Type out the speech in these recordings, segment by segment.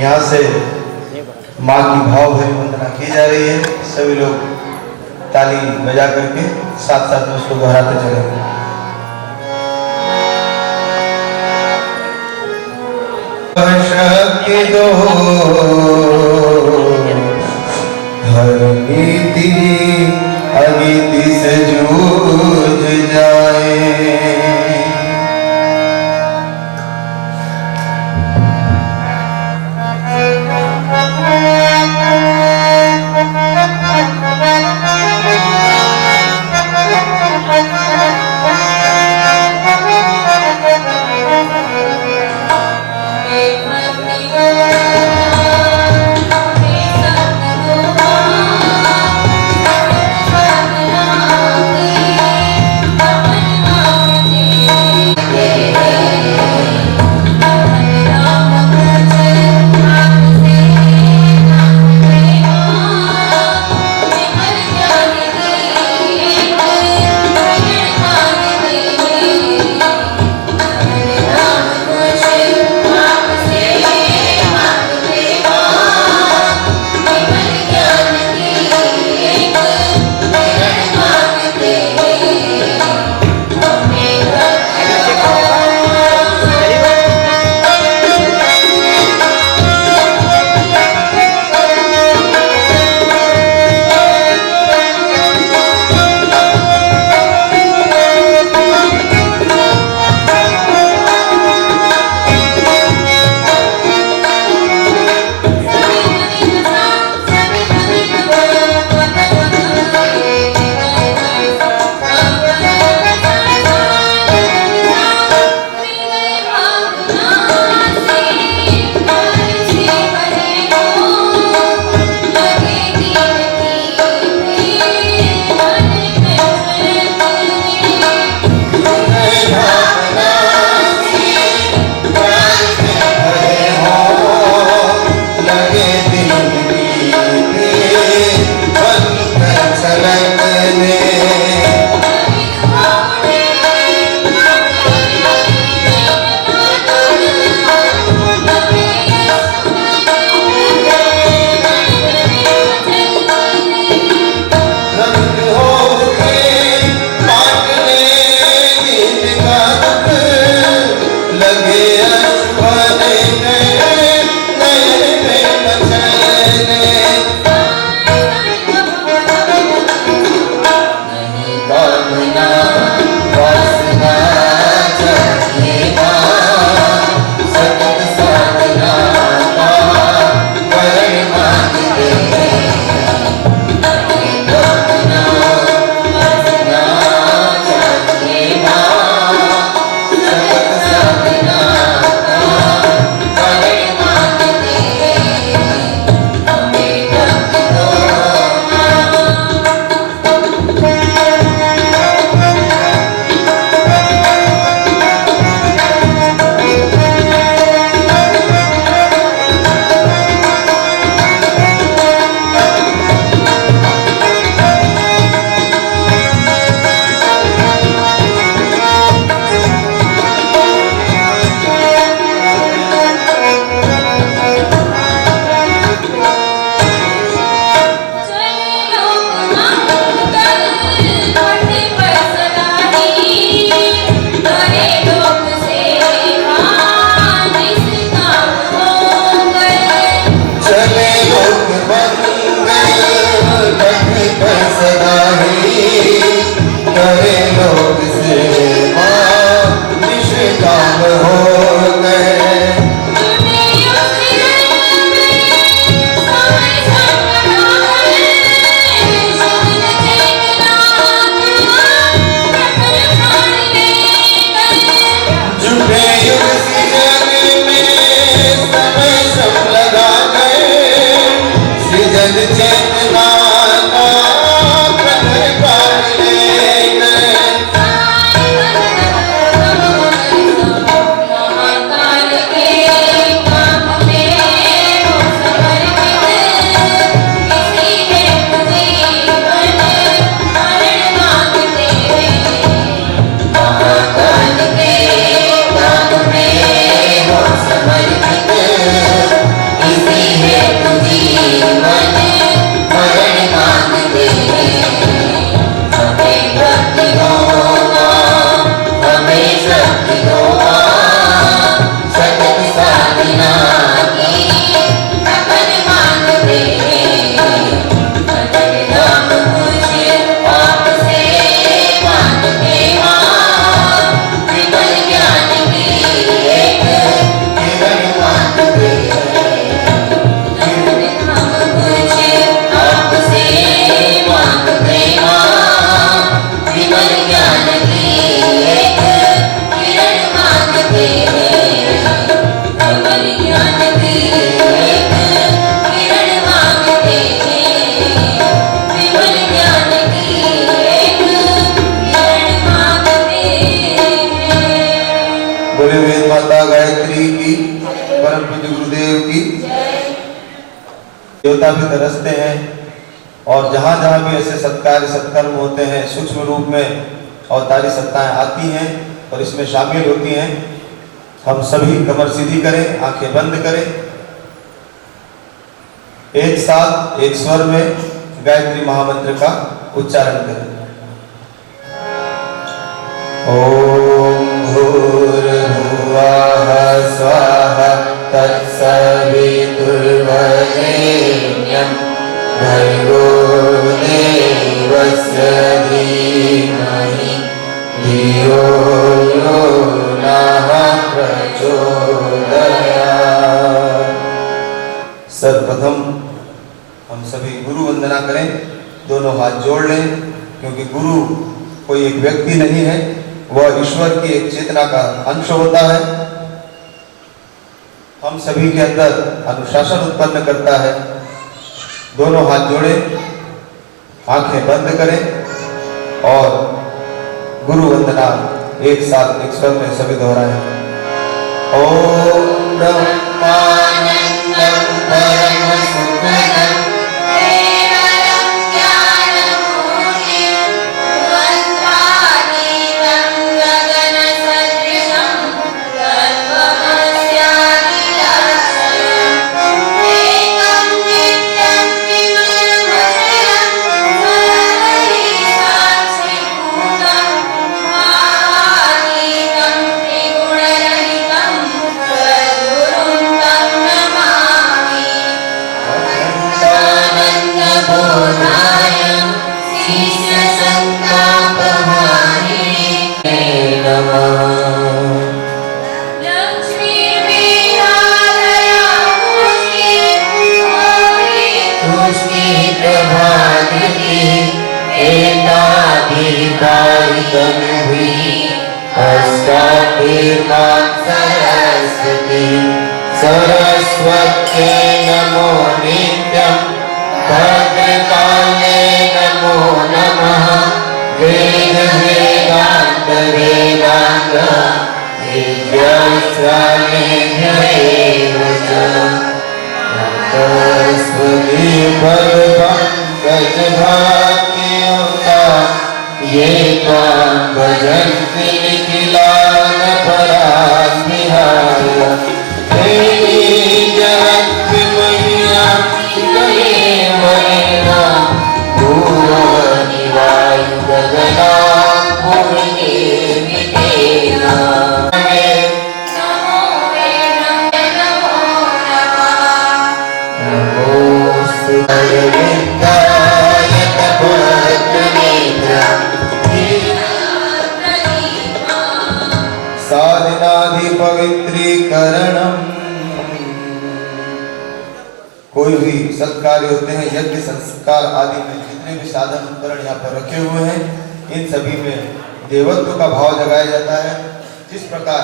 यहाँ से माँ की भावभरी वंदना की जा रही है। सभी लोग ताली बजा करके साथ साथ में उसको दोहराते चलेंगे। शक्ति दो हर नीति अनीति से जूझ जाए। देवता भी तरसते हैं। और जहाँ जहाँ भी ऐसे सत्कार सत्कर्म होते हैं, सूक्ष्म रूप में अवतारी सत्ताएं आती हैं और इसमें शामिल होती हैं। हम सभी कमर सीधी करें, आंखें बंद करें, एक साथ एक स्वर में गायत्री महामंत्र का उच्चारण करें। ओम भूर्भुवः स्वः तत्सवितुर्वरेण्यं भर्गो देवस्य धीमहि धियो यो नः प्रचोदयात्। सर्वप्रथम हम सभी गुरु वंदना करें, दोनों हाथ जोड़ लें, क्योंकि गुरु कोई एक व्यक्ति नहीं है, वह ईश्वर की एक चेतना का अंश होता है। हम सभी के अंदर अनुशासन उत्पन्न करता है। दोनों हाथ जोड़े, आंखें बंद करें और गुरु वंदना एक साथ एक स्वर में सभी दोहराएं। ओम ब्रह्मानंदं परम सुखदं केवलं ज्ञानमूर्तिं द्वन्द्वातीतं गगनसदृशं तत्त्वमस्यादिलक्ष्यम् एकं नित्यं विमलमचलं सर्वैः साक्षिभूतं त्रिगुणरहितं सद्गुरुं तं नमामि। अखण्डानन्दबोधाय शिष्यसन्तापहारिणे नमः। तुष्टिप्रभाकृति एताभिधायितनुहि हस्ताभिर्मां सरस्वती सरस्वत्यै नमो नित्यं भद्रकाले नमो नमः। वेद वेदान्त वेदान्त विद्याश्रयेभ्यः च सरस्वती भगवंकज भाग्ययुता ये त्वां भजन्ति निखिलानपरान् विहाय। तेनि जगन्ति मह्यं गणे मनेन भूवनि वायुगगनां भुवनेर्मितेन। नमोऽस्तु अरविन्दाय तपत्रनेत्रं साधनाधिपवित्रीकरणम्। कोई भी सत्कार्य होते हैं, यज्ञ संस्कार आदि में जितने भी साधन उपकरण यहाँ पर रखे हुए हैं, इन सभी में देवत्व का भाव जगाया जाता है। जिस प्रकार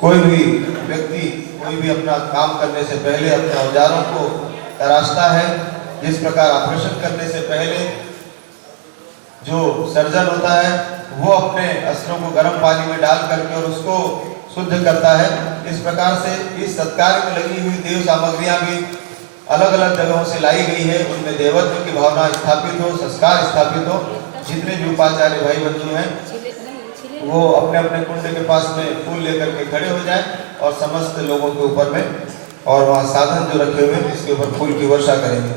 कोई भी व्यक्ति कोई भी अपना काम करने से पहले अपने औजारों को तराशता है, जिस प्रकार ऑपरेशन करने से पहले जो सर्जन होता है वो अपने अस्त्रों को गर्म पानी में डाल करके और उसको शुद्ध करता है, इस प्रकार से इस सत्कार में लगी हुई देव सामग्रियां भी अलग अलग जगहों से लाई गई है। उनमें देवत्व की भावना स्थापित हो, संस्कार स्थापित हो। जितने भी उपाचार्य भाई बंधु हैं वो अपने अपने कुंड के पास में फूल लेकर के खड़े हो जाएं और समस्त लोगों के ऊपर में और वहाँ साधन जो रखे हुए हैं इसके ऊपर फूल की वर्षा करेंगे।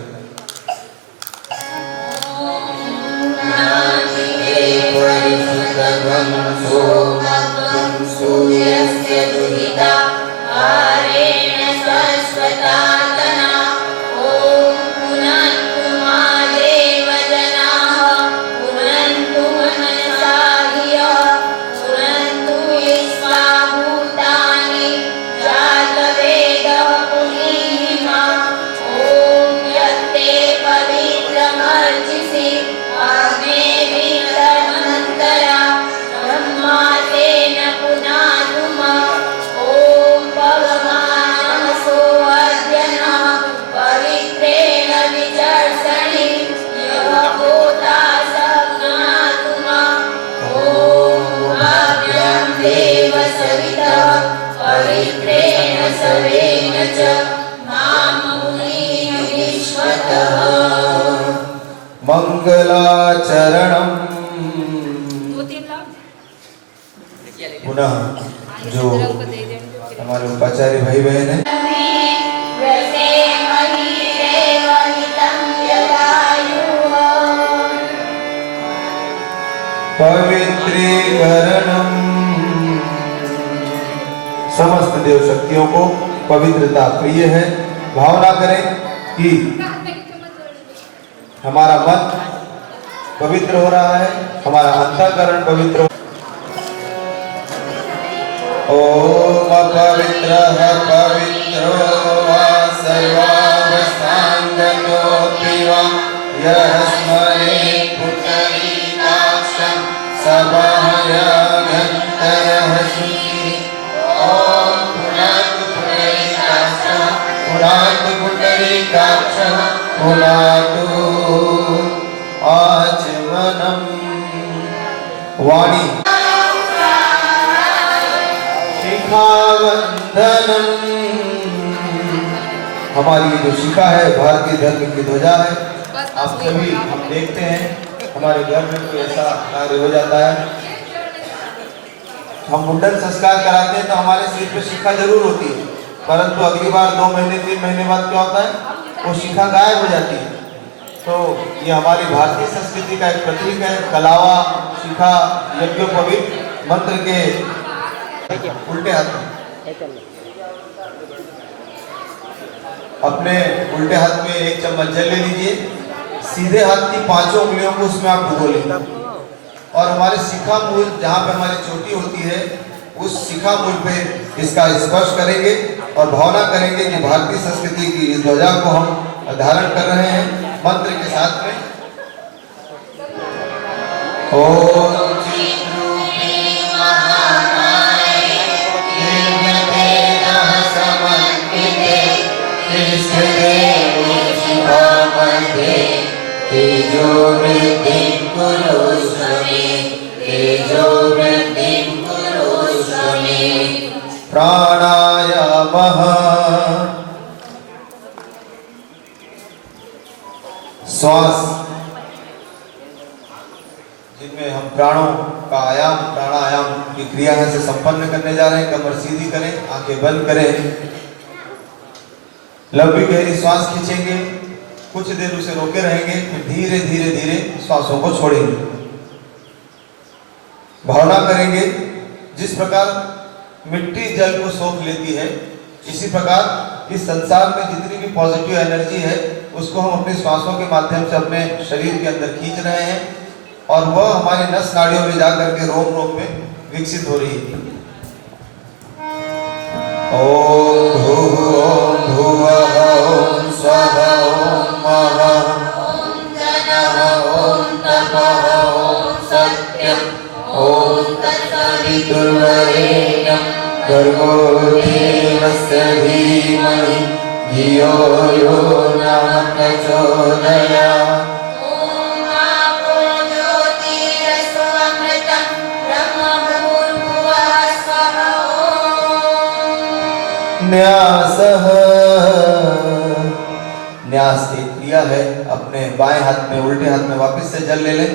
पवित्रमर्चिषि आग्नेय मंगलाचरणम। पुनः जो हमारे उपाचार्य भाई बहन है, पवित्रीकरणम, समस्त देव शक्तियों को पवित्रता प्रिय है। भावना करें कि हमारा मन पवित्र हो रहा है, हमारा अंतःकरण पवित्र हो। ओम पवित्रः पवित्रो वा सर्वावस्थांगतोऽपि वा यः स्मरेत् पुण्डरीकाक्षं सभायागन्तयः शुचिः। ओम पुनातु पुण्डरीकाक्षः पुनातु पुण्डरीकाक्षः पुनातु आचमनम्। वाणी शिखावंदनम, हमारी जो शिखा है भारतीय धर्म की ध्वजा है। आप सभी हम देखते हैं हमारे घर में कोई ऐसा कार्य हो जाता है, हम मुंडन संस्कार कराते हैं तो हमारे सिर पे शिखा जरूर होती है, परंतु अगली बार 2 महीने 3 महीने बाद क्या होता है, वो शिखा गायब हो जाती है। तो ये हमारी भारतीय संस्कृति का एक प्रतीक है। कलावा शिखा यज्ञोपवीत मंत्र के उल्टे हाथ में, अपने उल्टे हाथ में 1 चम्मच जल ले लीजिए, सीधे हाथ की 5 उंगलियों को उसमें आप डुबो लेंगे और हमारे शिखा मूल जहाँ पे हमारी चोटी होती है उस शिखा मूल पे इसका स्पर्श करेंगे और भावना करेंगे कि भारतीय संस्कृति की इस ध्वजा को हम धारण कर रहे हैं मंत्र के साथ में। ओम तेजो वृद्धिं कुरु स्वमे, तेजो वृद्धिं कुरु स्वमे। प्राणायामः, श्वास जिनमें हम प्राणों का आयाम प्राणायाम की क्रिया है से संपन्न करने जा रहे हैं। कमर सीधी करें, आंखें बंद करें, लंबी गहरी श्वास खींचेंगे, कुछ देर उसे रोके रहेंगे, फिर धीरे धीरे धीरे श्वासों को छोड़ेंगे। भावना करेंगे जिस प्रकार मिट्टी जल को सोख लेती है, इसी प्रकार इस संसार में जितनी भी पॉजिटिव एनर्जी है उसको हम अपने श्वासों के माध्यम से अपने शरीर के अंदर खींच रहे हैं और वह हमारे नस नाड़ियों में जाकर के रोम रोम में विकसित हो रही है। ओम भुवः ओम स्वः ओम महः ओम जनः ओम तपः ओम सत्यम् ओम तत्सवितुर्वरेण्यं भर्गो देवस्य धीमहि धियो यो नः प्रचोदयात्। ओम आपो ज्योतिरसोऽमृतं ब्रह्मभूर्भुवः स्वः। न्यासः, न्यास एक क्रिया है। अपने बाएं हाथ में उल्टे हाथ में वापस से जल ले लें,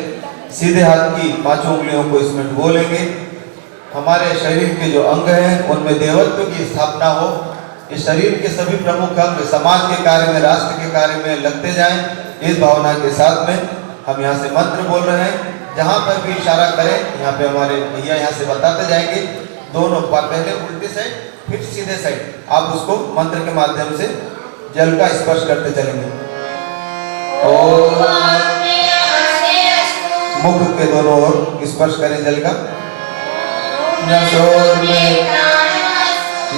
सीधे हाथ की 5 उंगलियों को इसमें डुबो लेंगे। हमारे शरीर के जो अंग हैं उनमें देवत्व की स्थापना हो। इस शरीर के सभी प्रमुख अंग समाज के कार्य में, राष्ट्र के कार्य में लगते जाएं। इस भावना के साथ में हम यहाँ से मंत्र बोल रहे हैं। जहाँ पर भी इशारा करें, यहाँ पे हमारे भैया यहाँ से बताते जाएंगे। दोनों पहले उल्टी साइड फिर सीधे साइड आप उसको मंत्र के माध्यम से जल का स्पर्श करते चलेंगे। ओम मुख के दोनों ओर स्पर्श करें जल का।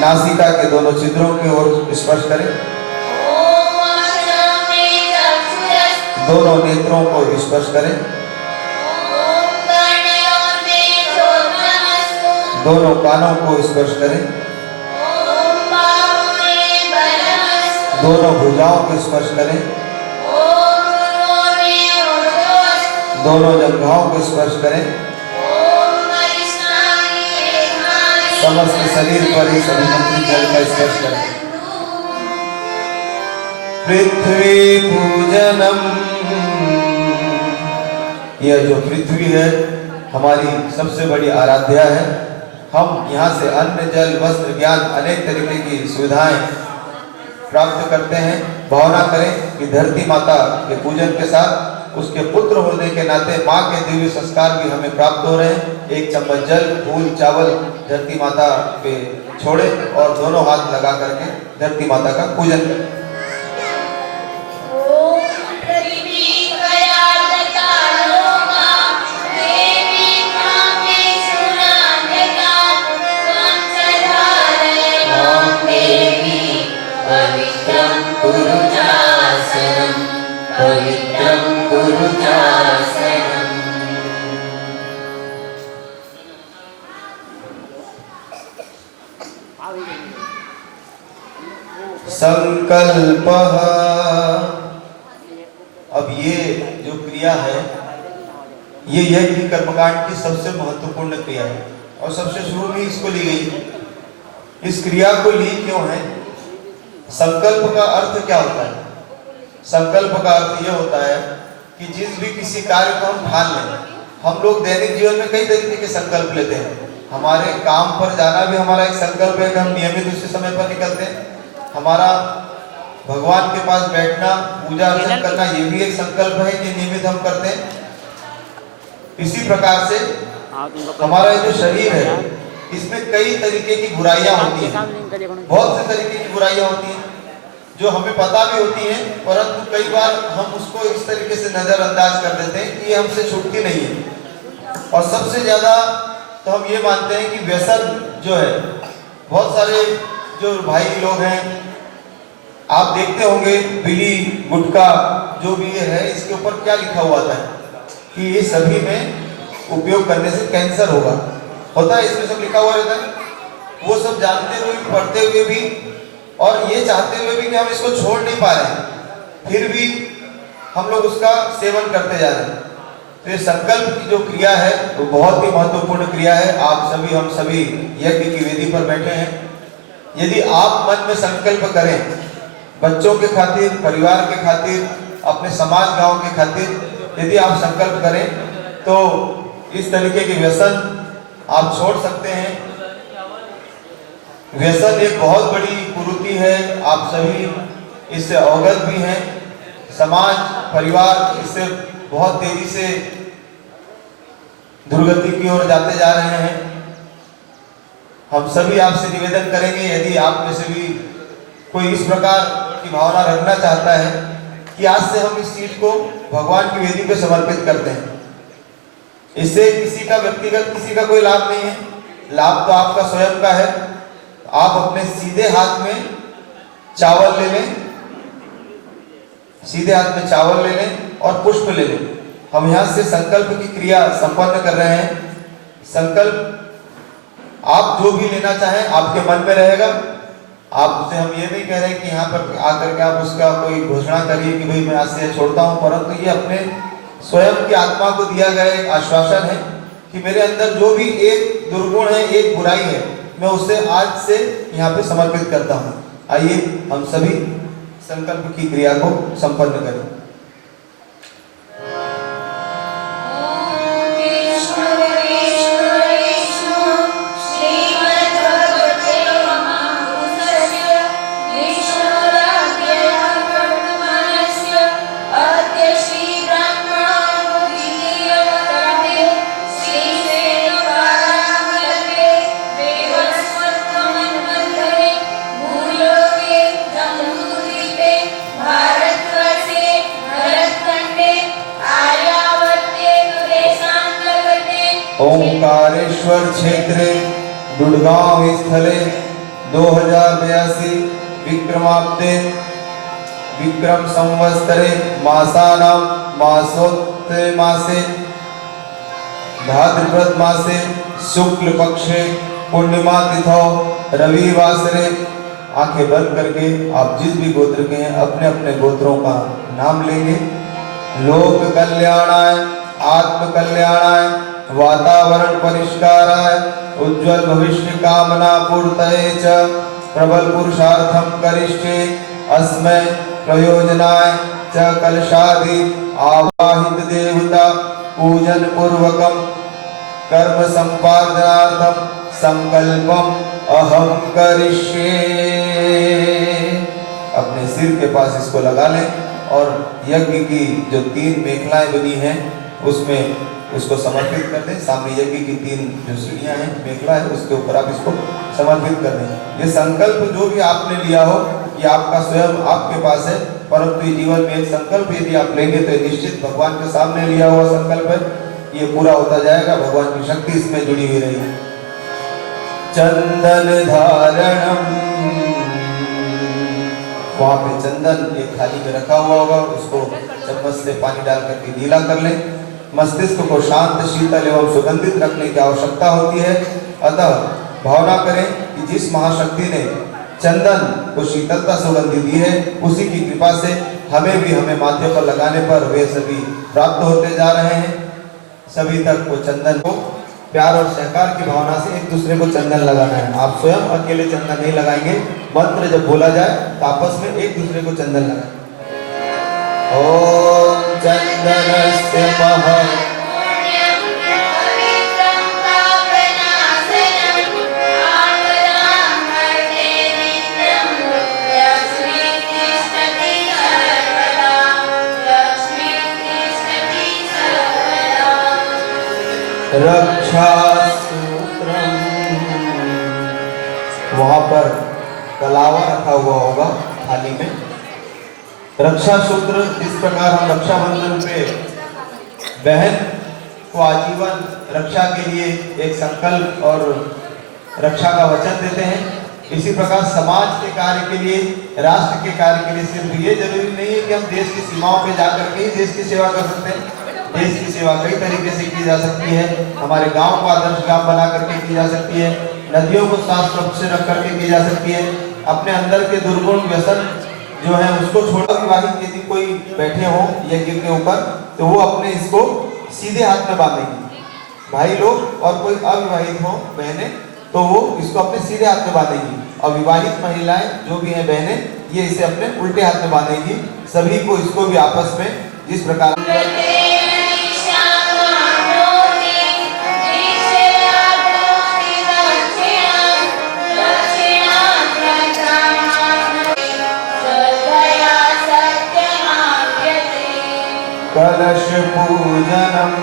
नासिका के दोनों छिद्रों की ओर स्पर्श करें। दोनों नेत्रों को स्पर्श करें। दोनों कानों को स्पर्श करें। दोनों भुजाओं को स्पर्श करें। दोनों जंघाओं को स्पर्श करें। समस्त शरीर पर इस अभिमंत्रित जल का स्पर्श करें। पृथ्वी पूजनम यह जो पृथ्वी है हमारी सबसे बड़ी आराध्या है। हम यहाँ से अन्न जल वस्त्र ज्ञान अनेक तरीके की सुविधाएं प्राप्त करते हैं। भावना करें कि धरती माता के पूजन के साथ उसके पुत्र होने के नाते माँ के दिव्य संस्कार भी हमें प्राप्त हो रहे हैं। एक चम्मच जल फूल चावल धरती माता पे छोड़े और दोनों हाथ लगा करके धरती माता का पूजन करें। संकल्पः। अब ये जो क्रिया है ये यज्ञ कर्मकांड की सबसे महत्वपूर्ण क्रिया है और सबसे शुरू में इसको ली गई। इस क्रिया को ली क्यों है? संकल्प का अर्थ क्या होता है? संकल्प का अर्थ यह होता है कि जिस भी किसी कार्य को हम ठान लें। हम लोग दैनिक जीवन में कई तरीके के संकल्प लेते हैं। हमारे काम पर जाना भी हमारा एक संकल्प है कि हम नियमित उसी समय पर निकलते हैं। हमारा भगवान के पास बैठना पूजा अर्चना करना ये भी एक संकल्प है कि नियमित हम करते हैं। इसी प्रकार से हमारा जो शरीर है इसमें कई तरीके की बुराइयां होती हैं। बहुत से तरीके की बुराइयां होती हैं जो हमें पता भी होती हैं, परंतु कई बार हम उसको इस तरीके से नजरअंदाज कर देते हैं कि ये हमसे छूटती नहीं है। और सबसे ज्यादा तो हम ये मानते हैं कि व्यसन जो है, बहुत सारे जो भाई लोग हैं आप देखते होंगे बीड़ी गुटखा जो भी ये है इसके ऊपर क्या लिखा हुआ था कि ये सभी में उपयोग करने से कैंसर होता है। इसमें सब लिखा हुआ रहता है। वो सब जानते हुए भी पढ़ते हुए भी और ये चाहते हुए भी कि हम इसको छोड़ नहीं पा रहे हैं, फिर भी हम लोग उसका सेवन करते जा रहे हैं। तो ये संकल्प की जो क्रिया है वो बहुत ही महत्वपूर्ण क्रिया है। आप सभी हम सभी यज्ञ की वेदी पर बैठे हैं। यदि आप मन में संकल्प करें बच्चों के खातिर, परिवार के खातिर, अपने समाज गांव के खातिर, यदि आप संकल्प करें तो इस तरीके के व्यसन आप छोड़ सकते हैं। व्यसन एक बहुत बड़ी कुरीति है, आप सभी इससे अवगत भी हैं। समाज परिवार इससे बहुत तेजी से दुर्गति की ओर जाते जा रहे हैं। हम सभी आपसे निवेदन करेंगे, यदि आप में से भी कोई इस प्रकार की भावना रखना चाहता है कि आज से हम इस चीज को भगवान की वेदी पे समर्पित करते हैं, इससे किसी का व्यक्तिगत किसी का कोई लाभ नहीं है, लाभ तो आपका स्वयं का है। आप अपने सीधे हाथ में चावल ले लें, सीधे हाथ में चावल ले लें और पुष्प ले लें। हम यहाँ से संकल्प की क्रिया संपन्न कर रहे हैं। संकल्प आप जो भी लेना चाहें आपके मन में रहेगा। आपसे हम ये नहीं कह रहे कि यहाँ पर आकर के आप उसका कोई घोषणा करिए कि भाई मैं आज से छोड़ता हूँ, परंतु ये अपने स्वयं की आत्मा को दिया गया एक आश्वासन है कि मेरे अंदर जो भी एक दुर्गुण है, एक बुराई है, मैं उसे आज से यहाँ पे समर्पित करता हूँ। आइए हम सभी संकल्प की क्रिया को संपन्न करें। ओंकारेश्वर क्षेत्रे गुड़गांव स्थले 2082 विक्रमाब्दे विक्रम संवत्सरे मासानां मासोत्तरे मासे भाद्रपद मासे शुक्ल पक्षे पूर्णिमा तिथौ रविवासरे। आंखें बंद करके आप जिस भी गोत्र के हैं अपने अपने गोत्रों का नाम लेंगे। लोक कल्याणाय, आत्म कल्याणाय, वातावरण परिष्काराय, उज्जवल भविष्य कामना पूर्तये च प्रबल पुरुषार्थम करिष्ये। अस्मै प्रयोजनाय च कलशादि आवाहित देवता पूजन पूर्वकम कर्म संपादनार्थम संकल्पम अहम करिष्ये। अपने सिर के पास इसको लगा लें और यज्ञ की जो 3 मेखलाएं बनी हैं उसमें उसको समर्पित कर दें। सामने यज्ञ की 3 जो सीढ़ियां हैं, मेखला है, उसके ऊपर आप इसको समर्पित कर दें। ये संकल्प जो भी आपने लिया हो ये आपका स्वयं आपके पास है, परंतु ये जीवन में एक संकल्प यदि आप लेंगे तो ये निश्चित भगवान के सामने लिया हुआ संकल्प है, ये पूरा होता जाएगा। भगवान की शक्ति इसमें जुड़ी हुई रहेगी। चंदन धारणम, वहां पे चंदन एक थाली में रखा हुआ होगा, उसको चम्मच से पानी डाल करके गीला कर लें। मस्तिष्क को शांत, शीतल एवं सुगंधित रखने की आवश्यकता होती है। अतः भावना करें कि जिस महाशक्ति ने चंदन को शीतलता सुगंधि दी है उसी की कृपा से हमें भी हमें माथे पर लगाने पर वे सभी प्राप्त होते जा रहे हैं। सभी तक वो चंदन को प्यार और सहकार की भावना से एक दूसरे को चंदन लगाना है। आप स्वयं अकेले चंदन नहीं लगाएंगे, मंत्र जब बोला जाए तो आपस में एक दूसरे को चंदन लगाएं। ओम चंदनस्य महः रक्षा सूत्रम, वहां पर कलावा रखा हुआ होगा थाली में। रक्षा सूत्र, जिस प्रकार हम रक्षाबंधन पे बहन को आजीवन रक्षा के लिए एक संकल्प और रक्षा का वचन देते हैं, इसी प्रकार समाज के कार्य के लिए, राष्ट्र के कार्य के लिए सिर्फ ये जरूरी नहीं है कि हम देश की सीमाओं पे जाकर के ही देश की सेवा कर सकते हैं। देश की सेवा कई तरीके से की जा सकती है। हमारे गांव को आदर्श गांव बना करके की जा सकती है, नदियों को साफ स्वच्छ रख करके की जा सकती है। अपने अंदर के दुर्गुण व्यसन जो है उसको छोड़, विवाहित यदि कोई बैठे हो यज्ञ के ऊपर तो वो अपने इसको सीधे हाथ में बांधेंगे, भाई लोग, और कोई अविवाहित हो बहनें तो वो इसको अपने सीधे हाथ में बांधेंगी, और विवाहित महिलाएं जो भी हैं बहनें ये इसे अपने उल्टे हाथ में बांधेंगी। सभी को इसको भी आपस में जिस प्रकार कलश पूजनम,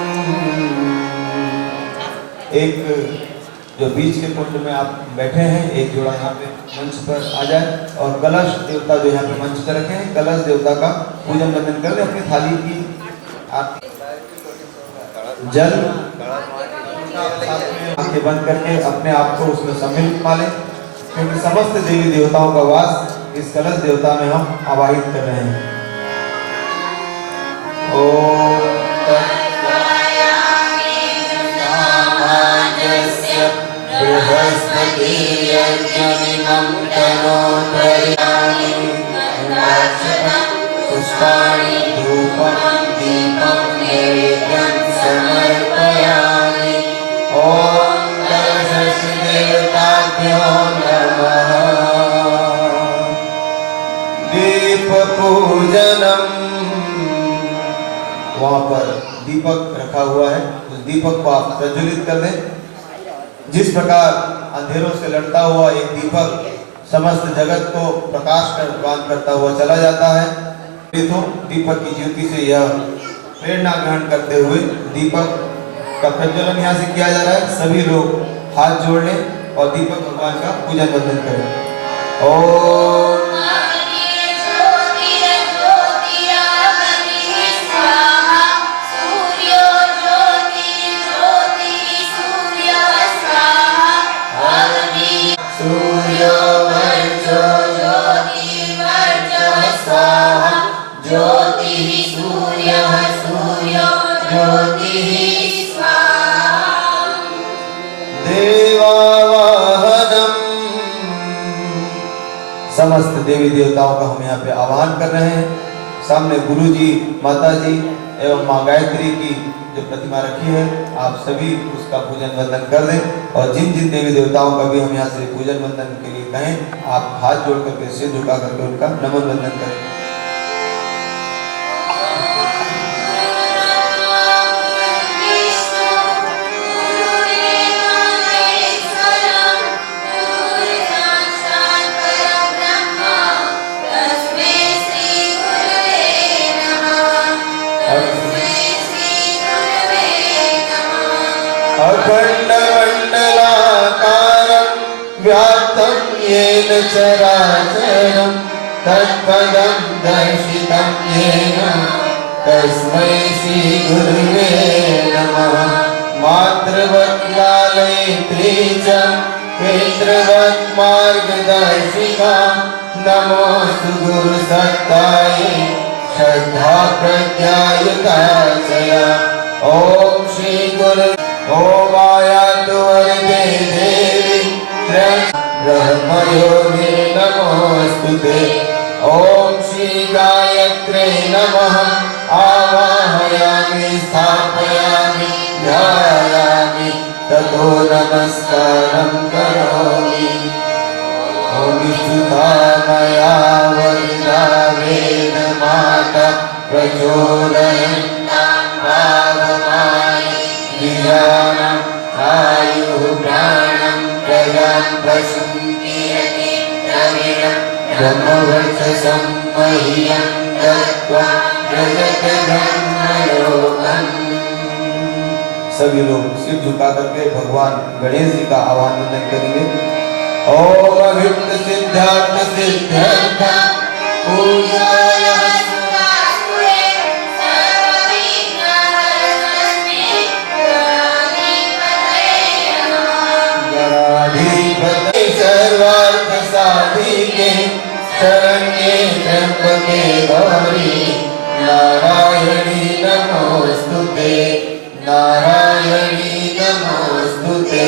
एक जो बीच के कुंड में आप बैठे हैं एक जोड़ा यहाँ पे मंच पर आ जाए और कलश देवता जो यहाँ पे मंच पर रखे हैं, कलश देवता का पूजन वंदन कर ले। अपनी थाली की आप जल आंखें बंद करके अपने आप को उसमें सम्मिलित मान लें, क्योंकि समस्त देवी देवताओं का वास इस कलश देवता में हम आवाहित कर रहे हैं। ओम पुष्पाणि धूपं दीपं नैवेद्यं समर्पयामि। ओम कलशस्य देवताभ्यो नमः। दीपपूजनम, वहां पर दीपक रखा हुआ है, उस दीपक को आप प्रज्वलित कर दें। जिस प्रकार अंधेरों से लड़ता हुआ एक दीपक समस्त जगत को प्रकाश प्रदान करता हुआ चला जाता है, तो दीपक की ज्योति से यह प्रेरणा ग्रहण करते हुए दीपक का प्रज्वलन यहाँ से किया जा रहा है। सभी लोग हाथ जोड़ लें और दीपक भगवान का पूजन वंदन करें। ओम समस्त देवी देवताओं का हम यहाँ पे आह्वान कर रहे हैं। सामने गुरु जी, माता जी एवं माँ गायत्री की जो प्रतिमा रखी है, आप सभी उसका पूजन वंदन कर दें। और जिन जिन देवी देवताओं का भी हम यहाँ से पूजन वंदन के लिए कहें, आप हाथ जोड़ करके सिर झुका करके उनका नमन वंदन करें। येन चराचरं तत्पदं दर्शितं येन तस्मै श्रीगुरुवे नमः। मातृवत् लालयित्री च पितृवत् मार्गदर्शिका नमोऽस्तु गुरुसत्तायै श्रद्धा प्रज्ञायुताचया। ओम श्री गुरु ओम आयातु वरदे देवी ब्रह्मयोगे नमोस्तुते। ओम श्री गायत्रे नमः आवाहयामि स्थापयामि ध्यायामि ततो नमस्कारं करोमि। ओम सुधामया वरदा वेद माता प्रचोदयन्ता पावमानि विजानं आयुः प्राणं प्रजां प्रसुकीयते द्रविणं ब्रह्मवर्चसं मह्यं दत्त्वा ब्रह्मलोकम्। सभी लोग सिर झुका करके भगवान गणेश जी का आह्वान करेंगे। ओम अभिक्त सिद्धार्थ सिद्धार्थ पूजाय सर्वार्थ साधिके शरण्ये त्र्यंबके गौरी नारायणी नमोस्तुते नारायणी नमोस्तुते।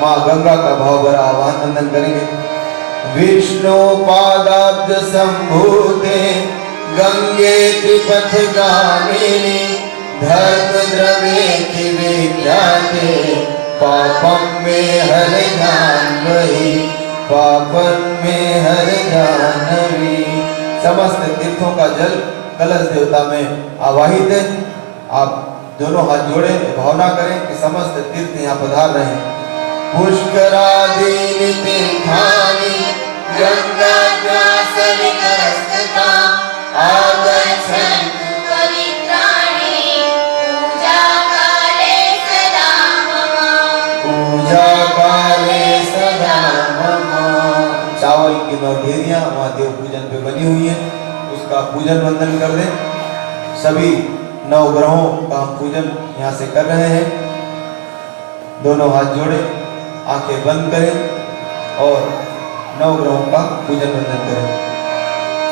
माँ गंगा का भाव भरा आह्वान वंदन करेंगे। विष्णु पादाब्ज संभूते गंगे त्रिपथ गामिनी धर्म द्रव्येति विख्याते पापम में हर जानवी पापन में हर जानवी। समस्त तीर्थों का जल कलश देवता में आवाहित है। आप दोनों हाथ जोड़े भावना करें कि समस्त तीर्थ यहाँ पधार रहे हैं। पुष्करादीनि तीर्थानि गंगाजलसंस्तता आगच्छन्तु पवित्राणि पूजाकाले सदा मम। चावल की 9 ढेरियां वहाँ देव पूजन पे बनी हुई है, उसका पूजन वंदन कर दें। सभी 9 ग्रहों का हम पूजन यहाँ से कर रहे हैं। दोनों हाथ जोड़े आंखें बंद करें और 9 ग्रहों का पूजन वंदन करें।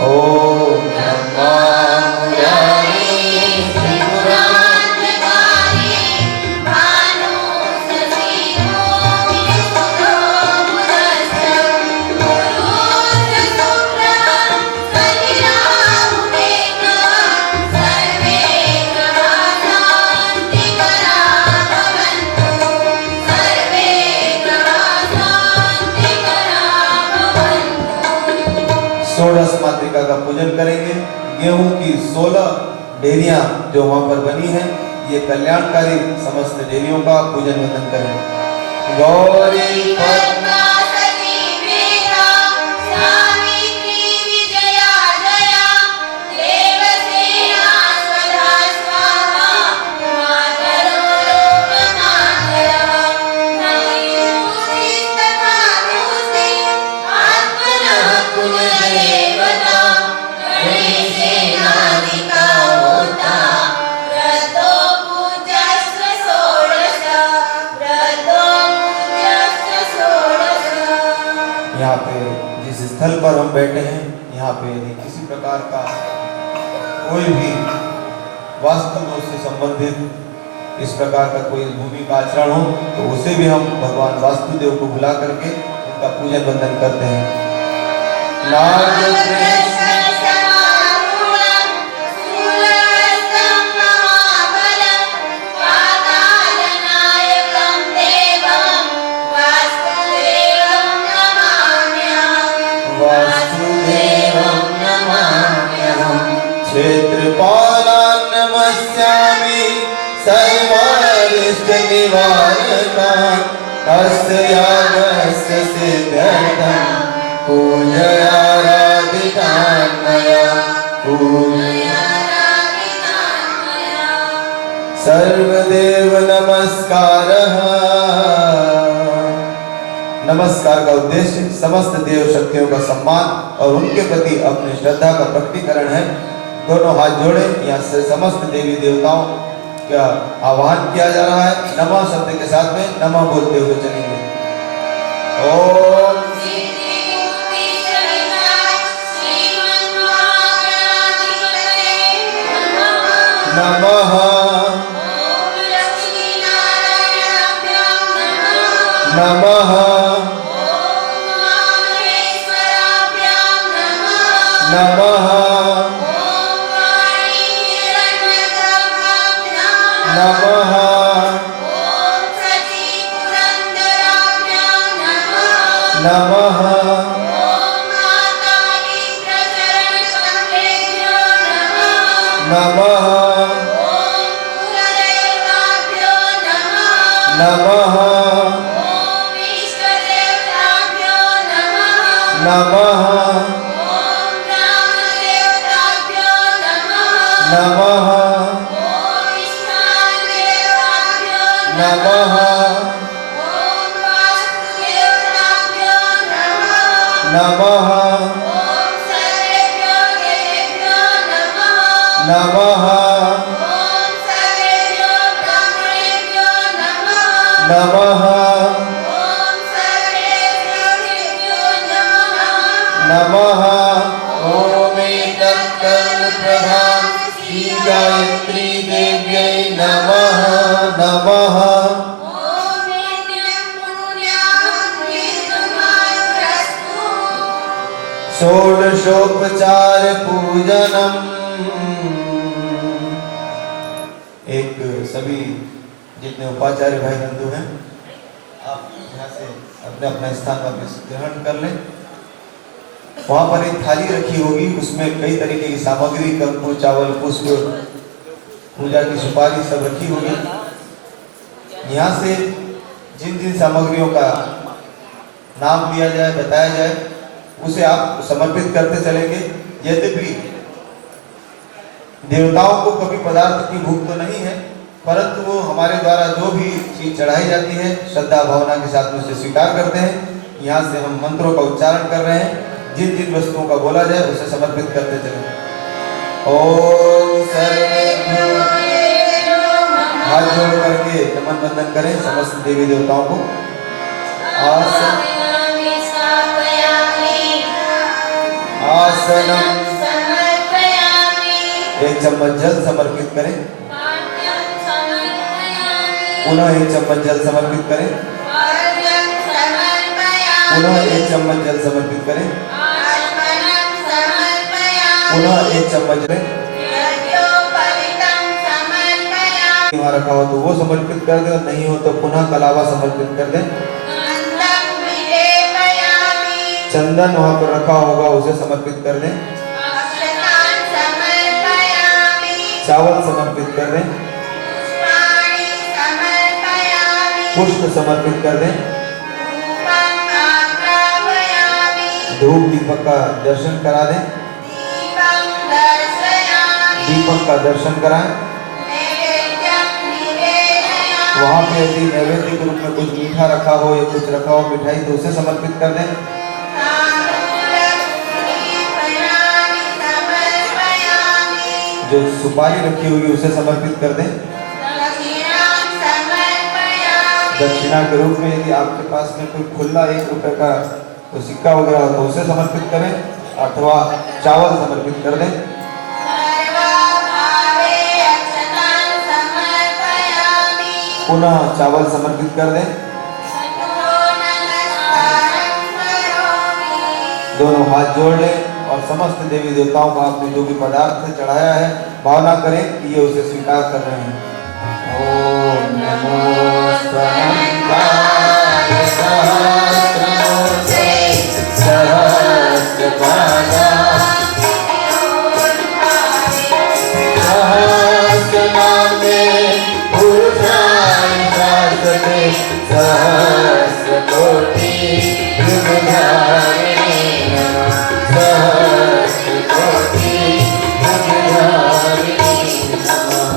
ओम ब्रह्मा मुरारी त्रिपुरांतकारी भानु सजीवो विष्णु मुदस्सं गुरुर् शुक्रं शनिराहुरेक सर्वे ग्रहाः शान्तिकरा भवन्तु सर्वे ग्रहाः शान्तिकरा भवन्तु। षोडश मातृका का पूजन करेंगे। गेहूं की 16 डेयरियां जो वहां पर बनी हैं, ये कल्याणकारी समस्त डेयरियों का पूजन वंदन करें। गौरी पद्मा सती मेधा सावित्री विजया जया देवसेना स्वधा स्वाहा मातरो लोकमातरः नमोस्तुस्तथा नमोस्ते आत्मनः कुलदेवता गणेशेनादिका होता व्रतो पूज्यस्व षोडश व्रतो पूज्यस्व षोडश। यहाँ पे जिस स्थल पर हम बैठे हैं, यहाँ पे यदि किसी प्रकार का कोई भी वास्तु दोष से संबंधित इस प्रकार का कोई भूमि का आचरण हो तो उसे भी हम भगवान वास्तुदेव को बुला करके उनका पूजन वंदन करते हैं। क्षेत्रपालान् नमस्यामि सर्वारिष्ट निवारकान् तस्य यागस्य सिद्ध्यर्थं पूजयाराधितान् मया सर्वदेव नमस्कारः नमस्कार का उद्देश्य समस्त देव शक्तियों का सम्मान और उनके प्रति अपनी श्रद्धा का प्रकटीकरण है। दोनों हाथ जोड़े, यहाँ से समस्त देवी देवताओं का आह्वान किया जा रहा है। नमः शब्द के साथ में नमः बोलते हुए चलेंगे। ओम नमः नमः नमः नमः नमः नमः नमः नमः नमः नमः नमः नमः नमः नमः ओम तत्कर्णप्रभां श्री गायत्री देव्यै नमः नमः षोडशोपचार पूजनम। एक सभी जितने उपाचार्य भाई बंधु हैं, आप यहाँ से अपने अपना स्थान वापस ग्रहण कर लें। वहाँ पर एक थाली रखी होगी, उसमें कई तरीके की सामग्री, कंकु, चावल, पुष्प, पूजा की सुपारी सब रखी होगी। यहाँ से जिन जिन सामग्रियों का नाम लिया जाए, बताया जाए, उसे आप समर्पित करते चलेंगे। यद्यपि देवताओं को कभी पदार्थ की भूख तो नहीं है, परंतु वो हमारे द्वारा जो भी चीज चढ़ाई जाती है श्रद्धा भावना के साथ में उसे स्वीकार करते हैं। यहाँ से हम मंत्रों का उच्चारण कर रहे हैं, जिन जिन वस्तुओं का बोला जाए उसे समर्पित करते चलें। ओम सर्वेभ्यो, हाथ जोड़ करके नमन वंदन करें समस्त देवी देवताओं को। आसनम, एक चम्मच जल समर्पित करें। पुनः एक चम्मच जल समर्पित करें। पुनः एक चम्मच जल समर्पित करें। पुनः एक चम्मच लें। वहाँ रखा हो तो वो समर्पित कर दें, और नहीं हो तो पुनः कलावा समर्पित कर दें। चंदन वहाँ पर रखा होगा उसे समर्पित कर दें। चावल समर्पित कर दें। पुष्प समर्पित कर दें। धूप दीपक का दर्शन करा दें। दीपक का दर्शन कराएं। वहाँ पे यदि नैवेद्य के रूप में कुछ मीठा रखा हो या कुछ रखा हो मिठाई, तो उसे समर्पित कर दें। जो सुपारी रखी होगी उसे समर्पित कर दें। दक्षिणा के रूप में यदि आपके पास में कोई खुला 1 रुपए का तो सिक्का वगैरह हो तो उसे समर्पित करें, अथवा चावल समर्पित कर दें। पुनः चावल समर्पित कर दें। दोनों हाथ जोड़ लें और समस्त देवी देवताओं को आपने जो भी पदार्थ चढ़ाया है भावना करें कि ये उसे स्वीकार कर रहे हैं। ओम नमो सहस्राय सहस्रमूर्ते सहस्रनामे पुरुषाय शाश्वते सहस्रकोटि युगधारिणे सहस्रकोटि युगधारिणे नमः।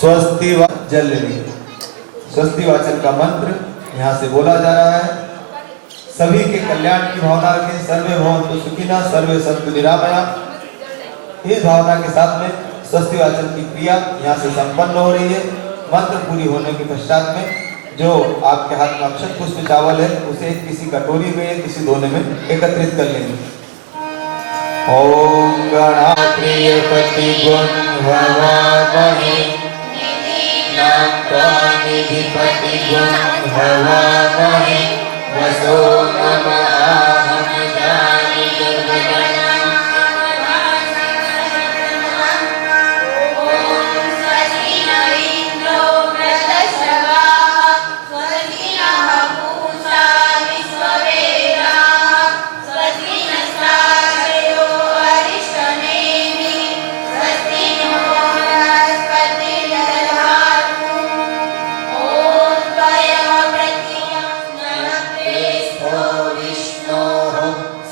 स्वस्ति व जल लेंगे। स्वस्ति वाचन का मंत्र यहाँ से बोला जा रहा है। सभी के कल्याण की भावना रखें। सर्वे भवन्तु सुखिनः, सर्वे सन्तु निरामयाः। इस भावना के साथ में स्वस्ति वाचन की क्रिया यहाँ से संपन्न हो रही है। मंत्र पूरी होने के पश्चात में जो आपके हाथ में अक्षत पुष्प चावल है उसे किसी कटोरी में या किसी दोने में एकत्रित कर लेंगे। ओम गणाधिपति गुण हवामहे, निधिपति गुण हवामहे, वसो नमः जानि दुर्गणः। ओम स्वस्ति न इंद्रो वृद्धश्रवाः, स्वस्ति नः पूषा विश्ववेदाः, स्वस्ति नस्तार्क्ष्यो अरिष्टनेमिः, स्वस्ति नो बृहस्पतिर्दधातु। ओम त्वया प्रतिज्ञानप्रेस्थो विष्णोः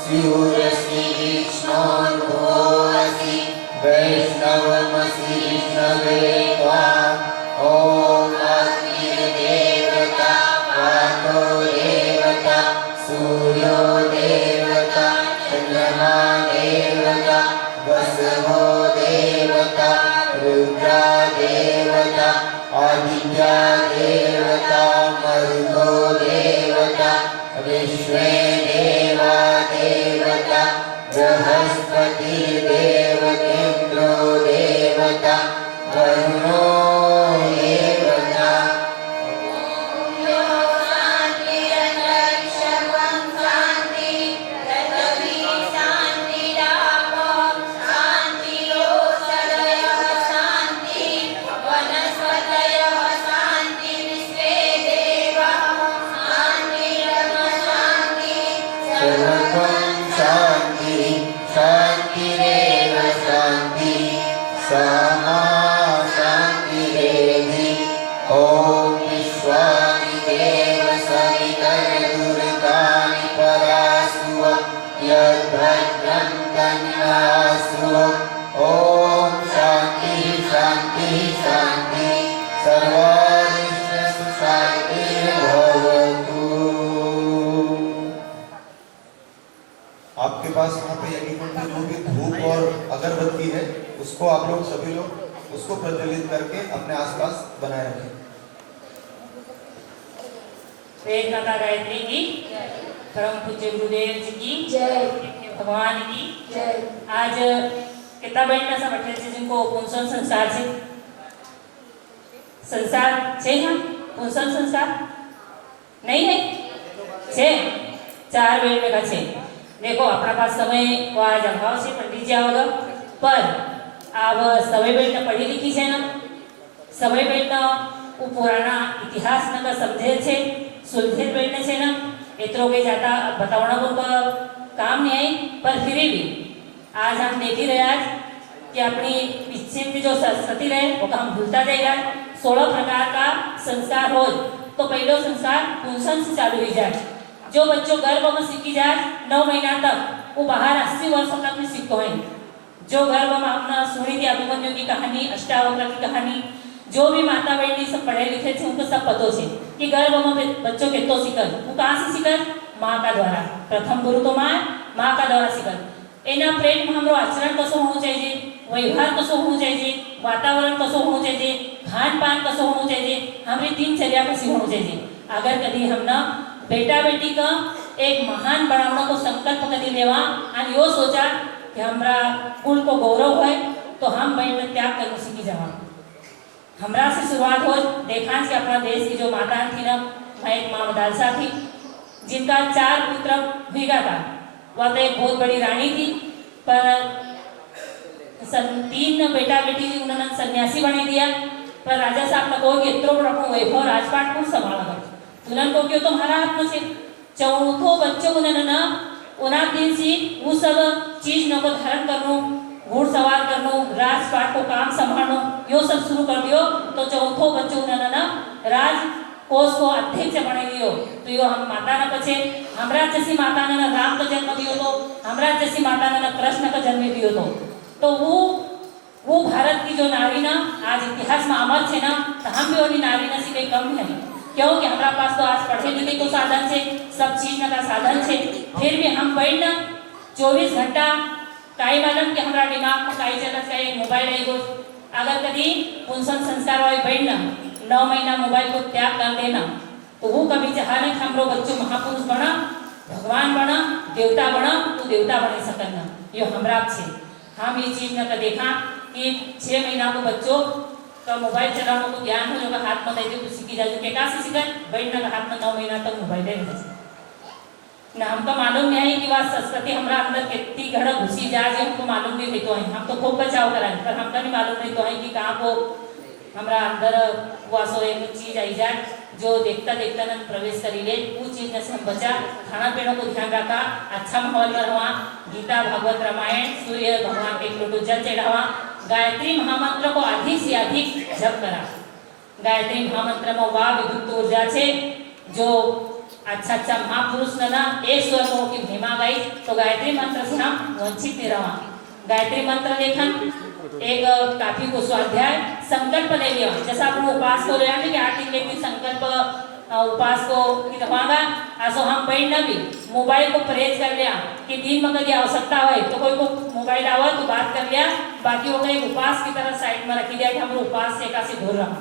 स्युरसि विष्णोर्भोऽसि, वैष्णवमसि विष्णवे त्वाम्। ॐ अग्निर्देवता, वातो देवता, सूर्यो देवता, चन्द्रमा देवता, वसवो देवता, रुद्रा देवता, आदित्या देवता, मरुतो देवता, विश्वे देवा देवता, बृहस्पति देवतेन्द्रो देवता, वरुणो देवता। ओम यो शान्तिरन्तरिक्षं शान्ति, पृथिवी शान्तिरापः शान्तिरोषधयः शान्ति, वनस्पतयः शान्ति, विश्वे देवाः शान्तिर्ब्रह्म शान्ति, सर्वं शान्ति शान्तिरेव शान्ति सा शान्तिरेधि। ॐ विश्वानि देव सवितरदुरितानि परासु, यद्भद्रं तन्नासु। ॐ शान्तिः शान्तिः शान्तिः, सर्वारिष्टसु शान्तिर्भवतु। आपके पास वहाँ पे यज्ञ कुंड में जो भी धूप और अगरबत्ती है उसको आप लोग सभी लोग उसको प्रज्वलित करके अपने आसपास बनाए रखें। वेद माता गायत्री की, परम पूज्य गुरुदेव जी की जय, भगवान की जय। आज कितना बहन सब अठे છે जिनको पुंसन संसार છે संसार છે ना पुंसन संसार नहीं है છે चार वेद में का છે। देखो अपना पास समय को आज अभाव से पंडित जी आओगे पर अब समय बेट पढ़ी लिखी है ना समय बेट वो पुराना इतिहास न का समझे छे सुलझे बैठने से ना इतरो के जाता बतावना को काम नहीं आई पर फिर भी आज हम देख ही रहे आज कि अपनी पश्चिम की जो संस्कृति रहे वो हम भूलता जाएगा। 16 प्रकार का संस्कार हो तो पहलो संस्कार पुंसन से चालू हो जाए। जो बच्चों गर्भ में सीखी जाए 9 महीना तक वो बाहर 80 वर्षों तक भी सीखते हैं। जो गर्भ में अपना सुनी थी अभिमन्यु की कहानी, अष्टावक्र की कहानी, जो भी माता बहनी सब पढ़े लिखे थे उनको सब पता है कि गर्भ में बच्चों के तो सीखल वो कहाँ से सीखल माँ का द्वारा। प्रथम गुरु तो माँ का द्वारा सीखल। एना प्रेम में हमारो आचरण कसो होना चाहिए, व्यवहार कसो होना चाहिए, वातावरण कसो होना चाहिए, खान पान कसो होना चाहिए, हमारी दिनचर्या कसी होना चाहिए। अगर कभी हमने बेटा बेटी का एक महान बनावना को संकल्प करी लेवा और यो सोचा कि हमारा कुल को गौरव है तो हम बहन में त्याग करने सीखी जावा। हमरा से शुरुआत हो देखा कि अपना देश की जो माता थी ना वह एक माँ मदालसा थी जिनका 4 पुत्र भीगा था। वह तो एक बहुत बड़ी रानी थी पर 3 बेटा बेटी थी उन्होंने सन्यासी बना दिया। पर राजा साहब ने कहो कि इतना बड़ा वैभव राजपाट को संभाला उन्होंने को क्यों तुम्हारा हाथ में से चौथो बच्चों उन्होंने ना उना दिन से वो सब चीज न को धारण करनो, घुड़सवार करनो, राजपाट को काम संभालनो यो सब शुरू कर दियो। तो चौथो बच्चों उन्होंने ना राज कोष को अध्यक्ष बना दियो। तो यो हम माता ने पछे हमरा जैसी माता ने राम का जन्म दियो तो हमरा जैसी माता ने कृष्ण का जन्म दियो तो वो वो भारत की जो नारी ना आज इतिहास में अमर है ना, तो हम भी उन्हीं नारी ना से कहीं कम है, क्योंकि हमारा पास तो आज पढ़े लिखे तो साधन है, सब चीज का साधन है, फिर भी हम बैठ ना 24 घंटा काई मालूम कि हमारा दिमाग में काई चलत है, मोबाइल है। अगर कभी पुंसन संस्कार वाले बैठ ना 9 महीना मोबाइल को त्याग कर देना, तो वो कभी चाहा नहीं हम लोग बच्चों महापुरुष बना, भगवान बना, देवता बना, तो देवता बन सकना। ये हमरा से हम ये चीज न देखा कि 6 महीना को बच्चों का मोबाइल चलाने को ज्ञान हो, जो हाथ में दे तो सीखी जाए, के का से सीखा बैठना का हाथ में 9 महीना तक मोबाइल दे ना। हमको मालूम नहीं है कि वह संस्कृति हमारा अंदर कितनी घड़ा घुसी जाए, हमको मालूम नहीं थे तो हम तो खूब बचाव कराए, पर हमको नहीं मालूम नहीं तो है कि कहाँ को हमारा अंदर वह सो एक चीज आई जाए जो देखता देखता न प्रवेश करी ले, वो चीज न से हम बचा। खाना पीना को ध्यान रखा, अच्छा माहौल में रहा, गीता भागवत रामायण सूर्य भगवान के एक लोटो जल चढ़ावा, गायत्री महामंत्र को अधिक से अधिक जप करा। गायत्री महामंत्र में वाह विद्युत ऊर्जा है, जो अच्छा अच्छा महापुरुष ना एक स्वर की महिमा गाई, तो गायत्री मंत्र से हम वंचित नहीं रहा। गायत्री मंत्र लेखन एक काफी को स्वाध्याय संकल्प ले लिया, जैसा अपन उपास को ले कि 8 दिन लेकिन संकल्प उपास को कि दबागा आसो हम बैठ ना भी मोबाइल को परहेज कर लिया कि दिन में कभी आवश्यकता हो तो कोई को मोबाइल आवा तो बात कर लिया, बाकी वो एक उपास की तरह साइड में रखी दिया कि हम उपास से एका से दूर रहा,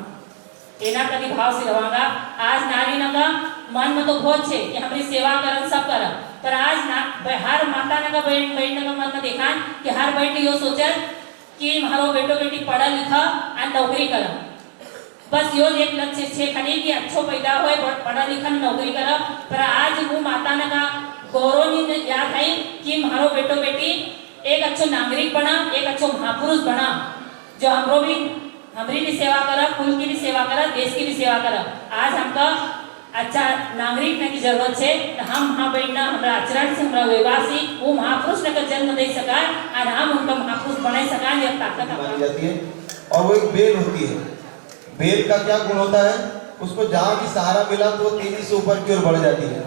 एना कभी भाव से रवागा। आज नारी न का मन में तो बहुत है कि हमारी सेवा करन सब करन, पर आज ना हर माता ने का बैठने का मन में देखा कि हर बैठ यो सोचा कि हमारो बेटो बेटी पढ़ा लिखा और नौकरी करा, बस यो एक लक्ष्य छे खाली कि अच्छो पैदा होए पढ़ा लिखा नौकरी करा। पर आज वो माता ने का गौरव नहीं याद है कि हमारो बेटो बेटी एक अच्छो नागरिक बना, एक अच्छो महापुरुष बना, जो हमरो भी हमारी भी सेवा करा, कुल की भी सेवा करा, देश की भी सेवा करा। आज हमका अच्छा नागरिक ने की जरूरत है, हम वहाँ बैठना हमारा आचरण से हमारा व्यवहार से वो महापुरुष ने का जन्म दे सका और हम उनका महापुरुष बना सका, ये ताकत मानी जाती है। और वो एक बेल होती है, बेल का क्या गुण होता है, उसको जहाँ भी सहारा मिला तो वो तेजी से ऊपर की ओर बढ़ जाती है।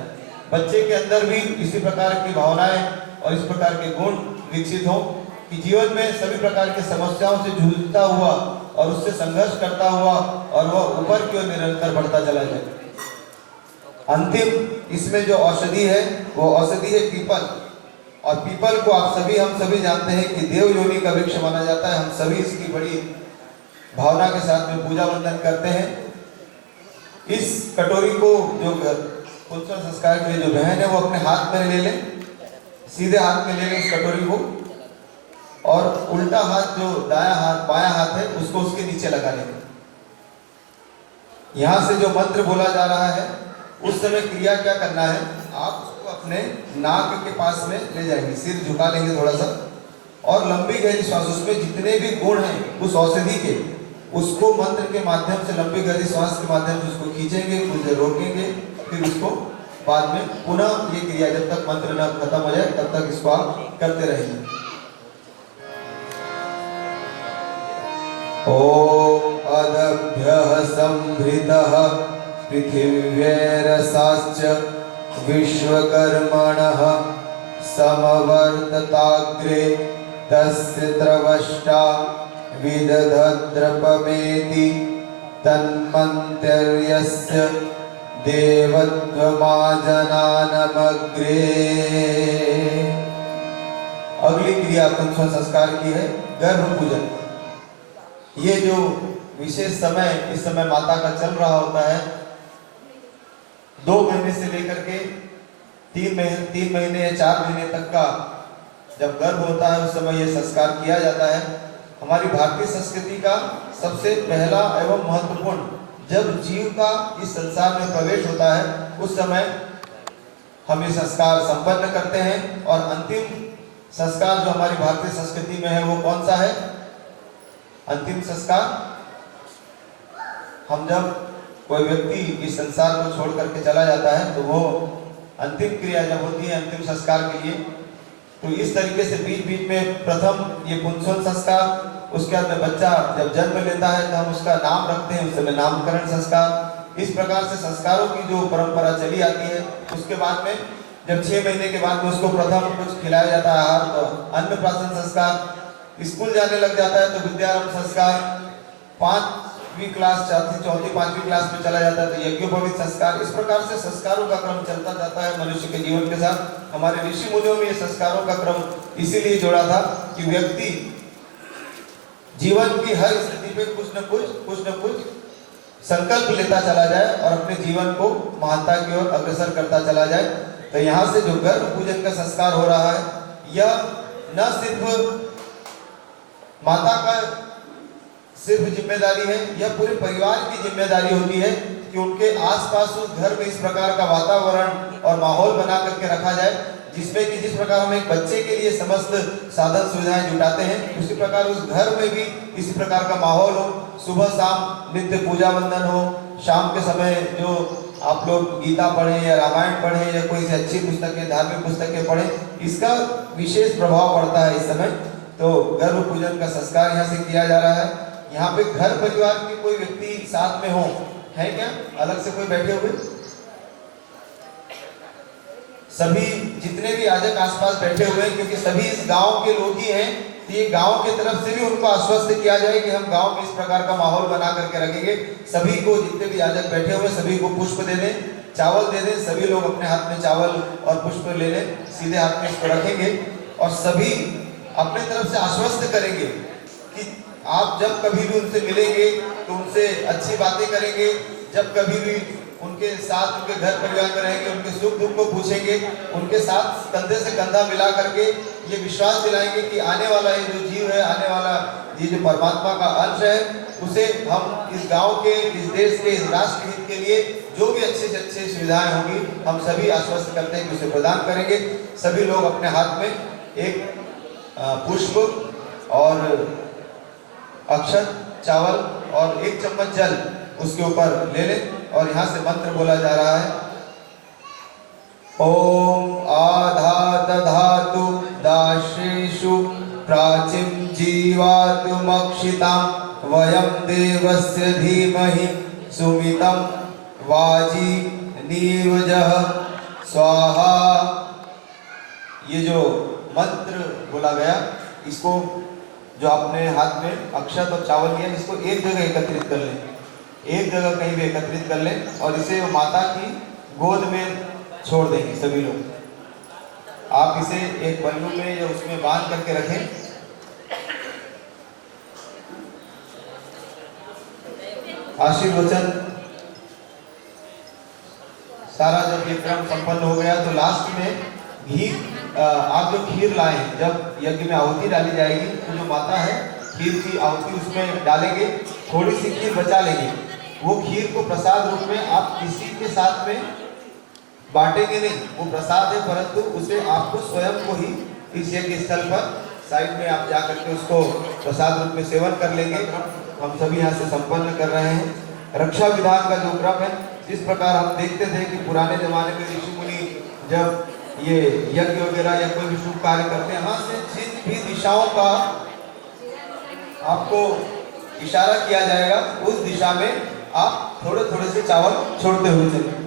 बच्चे के अंदर भी इसी प्रकार की भावनाएं और इस प्रकार के गुण विकसित हो कि जीवन में सभी प्रकार की समस्याओं से जूझता हुआ और उससे संघर्ष करता हुआ और वह ऊपर की ओर निरंतर बढ़ता चला जाए। अंतिम इसमें जो औषधि है वो औषधि है पीपल, और पीपल को आप सभी हम सभी जानते हैं कि देव योनि का वृक्ष माना जाता है। हम सभी इसकी बड़ी भावना के साथ में पूजा वंदन करते हैं। इस कटोरी को जो पुंसन संस्कार के जो बहन है वो अपने हाथ में ले ले, सीधे हाथ में ले ले उस कटोरी को, और उल्टा हाथ जो दाया हाथ बाया हाथ है उसको उसके नीचे लगा लेंगे। यहाँ से जो मंत्र बोला जा रहा है उस समय क्रिया क्या करना है, आप उसको अपने नाक के पास में ले जाएंगे, सिर झुका लेंगे थोड़ा सा, और लंबी गहरी श्वास, उसमें जितने भी गुण हैं उस औषधि के उसको मंत्र के माध्यम से लंबी गहरी श्वास के माध्यम से उसको खींचेंगे, कुछ देर रोकेंगे, फिर उसको बाद में पुनः ये क्रिया जब तक मंत्र न खत्म हो जाए तब तक इसको आप करते रहेंगे। ओम अदभ्यः संभृतः पृथिव्यैरसाश्च विश्वकर्मणः समवर्तताग्रे तस्य द्रवष्टा विदधद्रपमेति तन्मन्त्यर्यस्य देवत्वमाजनानमग्रे। अगली क्रिया पुंसन संस्कार की है गर्भ पूजन। ये जो विशेष समय इस समय माता का चल रहा होता है, 2 महीने से लेकर के 3 महीने या 4 महीने तक का जब गर्भ होता है उस समय यह संस्कार किया जाता है। हमारी भारतीय संस्कृति का सबसे पहला एवं महत्वपूर्ण, जब जीव का इस संसार में प्रवेश होता है उस समय हम ये संस्कार संपन्न करते हैं। और अंतिम संस्कार जो हमारी भारतीय संस्कृति में है वो कौन सा है? अंतिम संस्कार, हम जब कोई व्यक्ति इस संसार को छोड़ करके चला जाता है तो वो अंतिम क्रिया जब होती है अंतिम संस्कार के लिए, तो इस तरीके से बीच बीच में प्रथम ये पुंसन संस्कार, उसके बाद में बच्चा जब जन्म लेता है तो हम उसका नाम रखते हैं, उस समय नामकरण संस्कार। इस प्रकार से संस्कारों की जो परंपरा चली आती है। उसके बाद में जब 6 महीने के बाद में उसको प्रथम कुछ खिलाया जाता है आहार, तो अन्नप्राशन संस्कार। स्कूल जाने लग जाता है तो विद्यारंभ संस्कार, 5वीं क्लास, 4वीं 5वीं क्लास में चला जाता है तो यज्ञोपवीत संस्कार। इस प्रकार से संस्कारों का क्रम चलता जाता है मनुष्य के जीवन के साथ। हमारे ऋषि मुनियों में ये संस्कारों का क्रम इसीलिए जोड़ा था कि व्यक्ति जीवन की हर स्थिति पे कुछ न कुछ संकल्प लेता चला जाए और अपने जीवन को महानता की ओर अग्रसर करता चला जाए। तो यहाँ से जो गर्भ पूजन का संस्कार हो रहा है, यह न सिर्फ माता का सिर्फ जिम्मेदारी है, यह पूरे परिवार की जिम्मेदारी होती है कि उनके आसपास उस घर में इस प्रकार का वातावरण और माहौल बना करके रखा जाए जिसमें कि जिस प्रकार हम एक बच्चे के लिए समस्त साधन सुविधाएं जुटाते हैं, उसी प्रकार उस घर में भी इसी प्रकार का माहौल हो। सुबह शाम नित्य पूजा वंदन हो, शाम के समय जो आप लोग गीता पढ़ें या रामायण पढ़ें या कोई से अच्छी पुस्तकें, धार्मिक पुस्तकें पढ़ें, इसका विशेष प्रभाव पड़ता है इस समय। तो गर्भ पूजन का संस्कार यहाँ से किया जा रहा है। यहाँ पे घर परिवार के कोई व्यक्ति साथ में हो, है क्या? अलग से कोई बैठे हुए? सभी जितने भी आजक आसपास बैठे हुए हैं, क्योंकि सभी इस गांव के लोग ही हैं, तो ये गांव की तरफ से भी उनको आश्वस्त किया जाए कि हम गांव में इस प्रकार का माहौल बना करके रखेंगे। सभी को, जितने भी आजक बैठे हुए सभी को पुष्प दे दें, चावल दे दें। सभी लोग अपने हाथ में चावल और पुष्प ले लें, सीधे हाथ में इसको रखेंगे और सभी अपने तरफ से आश्वस्त करेंगे कि आप जब कभी भी उनसे मिलेंगे तो उनसे अच्छी बातें करेंगे, जब कभी भी उनके साथ, उनके घर परिवार में रहेंगे, उनके सुख दुख को पूछेंगे, उनके साथ कंधे से कंधा मिला करके ये विश्वास दिलाएंगे कि आने वाला ये जो जीव है, आने वाला ये जो परमात्मा का अंश है, उसे हम इस गांव के, इस देश के, इस राष्ट्र हित के लिए जो भी अच्छे से अच्छे सुविधाएं होंगी, हम सभी आश्वस्त करते हैं कि उसे प्रदान करेंगे। सभी लोग अपने हाथ में एक पुष्प और अक्षत, चावल और 1 चम्मच जल उसके ऊपर ले लें और यहाँ से मंत्र बोला जा रहा है। ओम आधात धातु दाशेषु प्राचीन जीवातुमक्षितां वयम देवस्य धीमहि सुमितं वाजी नीवजः स्वाहा। ये जो मंत्र बोला गया, इसको जो आपने हाथ में अक्षत और चावल लिया, इसको एक जगह एकत्रित कर लें, एक जगह कहीं भी एकत्रित कर लें और इसे माता की गोद में छोड़ देंगे सभी लोग। आप इसे एक पन्नू में या उसमें बांध करके रखें। आशीर्वचन सारा जब ये क्रम संपन्न हो गया तो लास्ट में घी, आप जो खीर लाए, जब यज्ञ में आहुति डाली जाएगी तो जो माता है खीर की आहुति उसमें डालेंगे, थोड़ी सी खीर बचा लेंगे। वो खीर को प्रसाद रूप में आप किसी के साथ में बांटेंगे नहीं, वो प्रसाद है, परंतु उसे आपको स्वयं को ही इस यज्ञ स्थल पर साइड में आप जा करके उसको प्रसाद रूप में सेवन कर लेंगे। हम सभी यहाँ से संपन्न कर रहे हैं। रक्षा विधान का जो क्रम है, जिस प्रकार हम देखते थे कि पुराने जमाने में ऋषि मुनि जब ये यज्ञ वगैरह या कोई भी शुभ कार्य करते हैं, वहां से जिन भी दिशाओं का आपको इशारा किया जाएगा, उस दिशा में आप थोड़े थोड़े से चावल छोड़ते हुए चलें।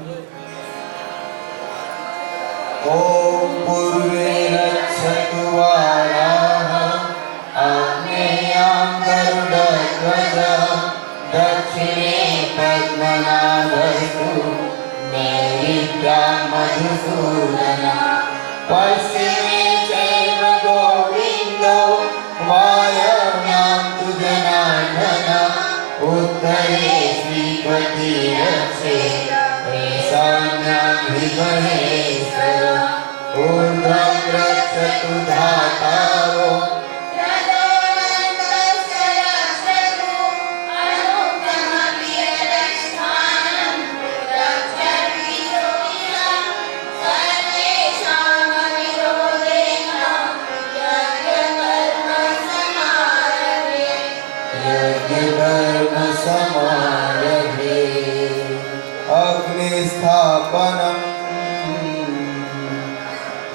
ओम पूर्वे रक्षतु वाराः आग्नेयां गरुडध्वजः दक्षिणे पद्मनाभस्तु नैऋत्यां मधुसूदनः पश्चिमे चैव गोविन्दो वायव्यां तु जनार्दनः उत्तरे श्रीपतिरक्षे ईशान्यां विमहेश्वरः ऊर्ध्वं रक्षतु धातारो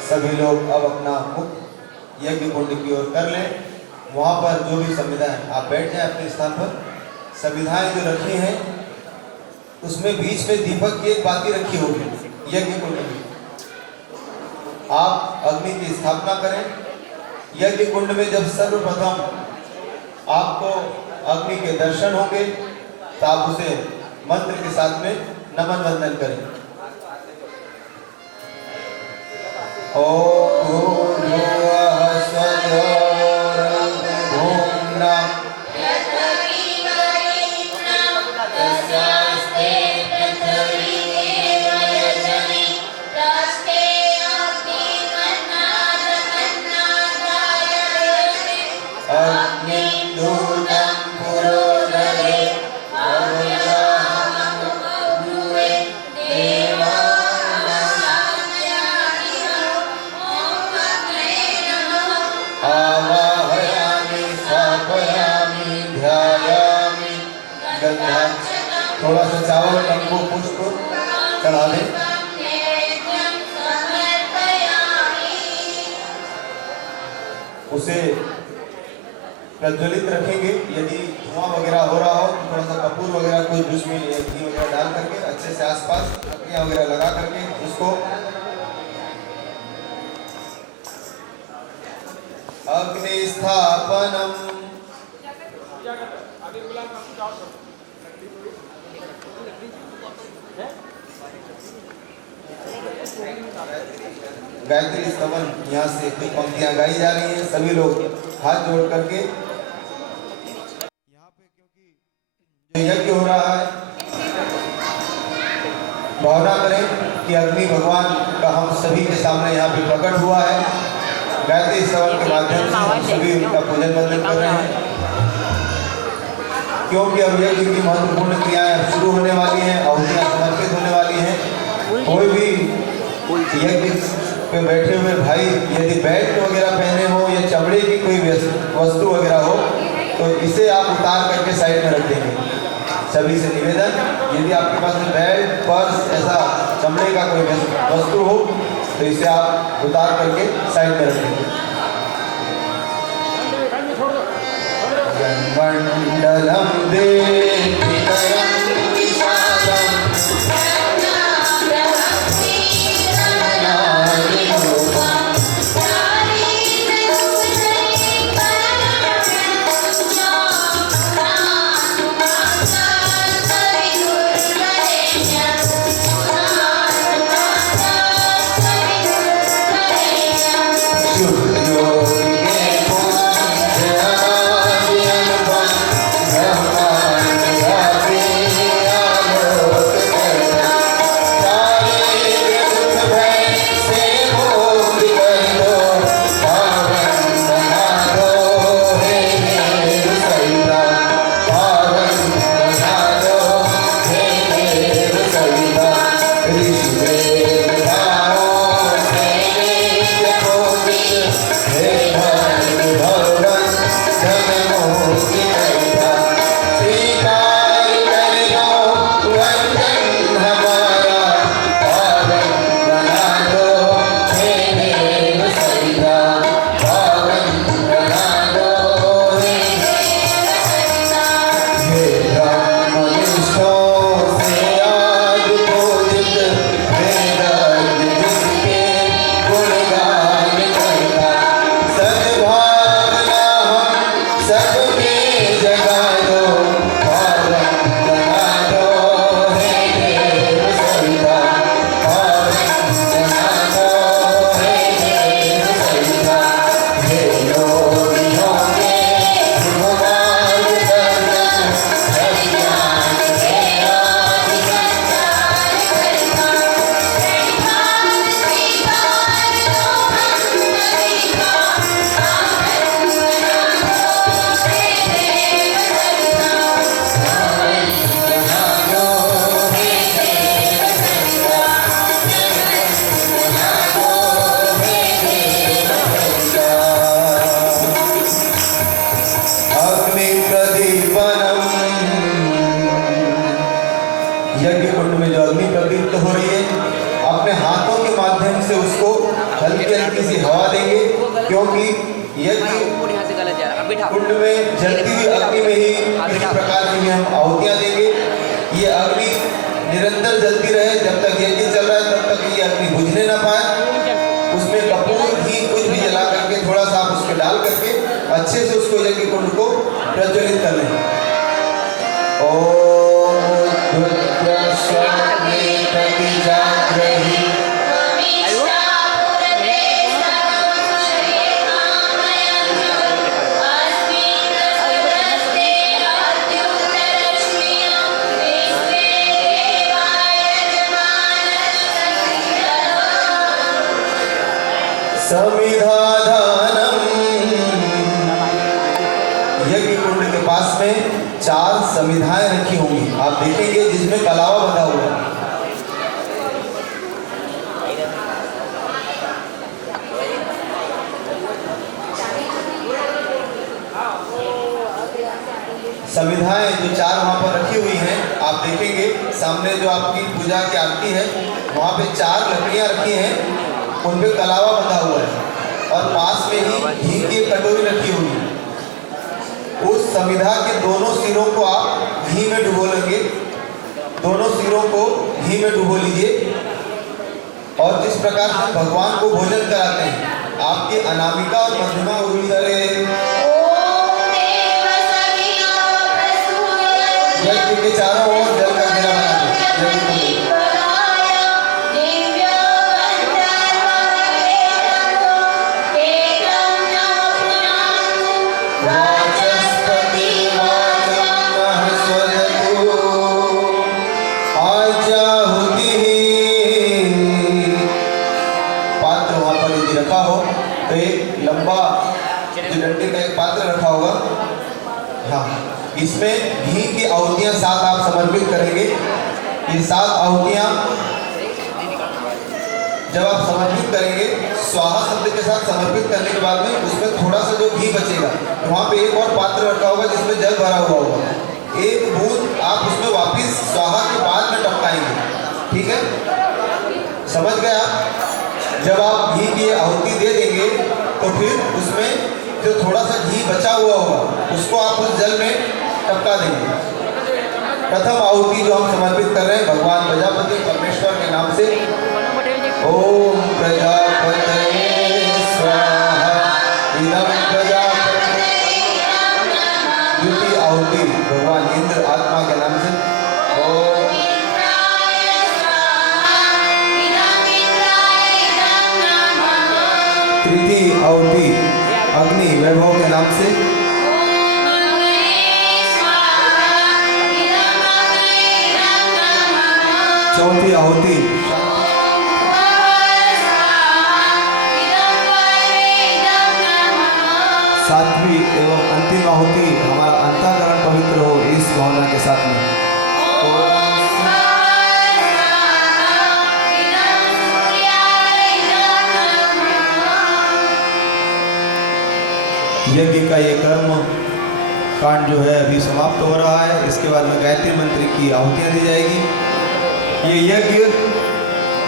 सभी लोग अब अपना मुख यज्ञ कुंड की ओर कर लें। वहाँ पर जो भी संविधाएं, आप बैठ जाएं अपने स्थान पर। संविधाएं जो रखी हैं उसमें बीच में दीपक की एक बाती रखी होगी यज्ञ कुंड में। आप अग्नि की स्थापना करें यज्ञ कुंड में जब सर्वप्रथम आपको अग्नि के दर्शन होंगे तो आप उसे मंत्र के साथ में नमन वंदन करें। ओम भूर्भुवः स्वः ओम नमः थोड़ा सा चावल कंकु पुष्प चढ़ा दें। उसे प्रज्वलित रखेंगे। यदि धुआं वगैरह हो रहा हो तो थोड़ा सा कपूर वगैरह कोई डिश में घी वगैरह डाल करके अच्छे से आसपास लकड़ियाँ वगैरह लगा करके उसको अग्नि स्थापनम गायत्री स्तवन यहाँ से कुछ पंक्तियां गाई जा रही हैं। सभी लोग हाथ जोड़ करके यहाँ पे, क्योंकि जो यज्ञ हो रहा है, भावना करें कि अग्नि भगवान का हम सभी के सामने यहाँ पे प्रकट हुआ है। गायत्री स्तवन के माध्यम से हम सभी उनका पूजन वंदन कर रहे हैं, क्योंकि अब यज्ञ की महत्वपूर्ण क्रियाएं शुरू होने वाली हैं, आहुतियां समर्पित होने वाली हैं। कोई भी यज्ञ पे बैठे हुए भाई यदि बेल्ट वगैरह पहने हो या चमड़े की कोई वस्तु वगैरह हो तो इसे आप उतार करके साइड में रख देंगे। सभी से निवेदन, यदि आपके पास में बेल्ट, पर्स, ऐसा चमड़े का कोई वस्तु हो तो इसे आप उतार करके साइड में रख देंगे। मंडलम यज्ञ कुंड में जो अग्नि प्रदीप्त हो रही है, अपने हाथों के माध्यम से उसको हल्की हल्की सी हवा देंगे, क्योंकि यज्ञ कुंड में जलती हुई अग्नि में ही किसी प्रकार की हम आहुतियां देंगे। ये अग्नि निरंतर जलती रहे, जब तक यज्ञ चल रहा है तब तक ये अग्नि बुझने ना पाए। उसमें कपूर घी कुछ भी जला करके थोड़ा सा आप उसके डाल करके अच्छे से उसको यज्ञ कुंड को प्रज्वलित कर लें। ओम रुद्र स्वमेतति जाग्रहि समिधाधानम। यज्ञ कुंड के पास में 4 समिधाएं रखी होंगी, आप देखेंगे, जिसमें कलावा बंधा हुआ है। समिधाएं जो 4 वहां पर रखी हुई हैं, आप देखेंगे सामने जो आपकी पूजा की आरती है वहां पे 4 लकड़ियां रखी हैं, उन पे कलावा बंधा हुआ है और पास में ही घी की कटोरी रखी हुई है। उस समिधा के दोनों सिरों को आप घी में डुबो लेंगे, दोनों सिरों को घी में डुबो लीजिए और जिस प्रकार से भगवान को भोजन कराते हैं, आपकी अनामिका और मध्यमा उंगली धरे यज्ञ के चारों ओर जल का घेरा बना दें। तो एक लंबा जो डंडे का एक पात्र रखा होगा, हाँ, इसमें घी की आहुतियां 7 आप समर्पित करेंगे। ये 7 आहुतियां जब आप समर्पित करेंगे, स्वाहा शब्द के साथ समर्पित करने के बाद में उसमें थोड़ा सा जो घी बचेगा, तो वहाँ पे एक और पात्र रखा होगा जिसमें जल भरा हुआ होगा। एक बूंद आप उसमें वापिस स्वाहा के बाद में टपकाएंगे, ठीक है, समझ गए आप? जब आप घी की आहुति दे देंगे तो फिर उसमें जो थोड़ा सा घी बचा हुआ होगा उसको आप उस जल में टपका देंगे। प्रथम आहुति जो हम समर्पित कर रहे हैं भगवान प्रजापति परमेश्वर के नाम से, ओम प्रजापतये स्वाहा इदं प्रजापति। द्वितीय आहुति भगवान इंद्र आत्मा के नाम से, ओम। तृतीय आहुति अग्नि वैभव के नाम से, चौथी आहुति सातवीं एवं अंतिम आहुति हमारा अंतःकरण पवित्र हो इस भावना के साथ में। यज्ञ का ये कर्म कांड जो है अभी समाप्त हो रहा है। इसके बाद में गायत्री मंत्र की आहुतियाँ दी जाएगी। ये यज्ञ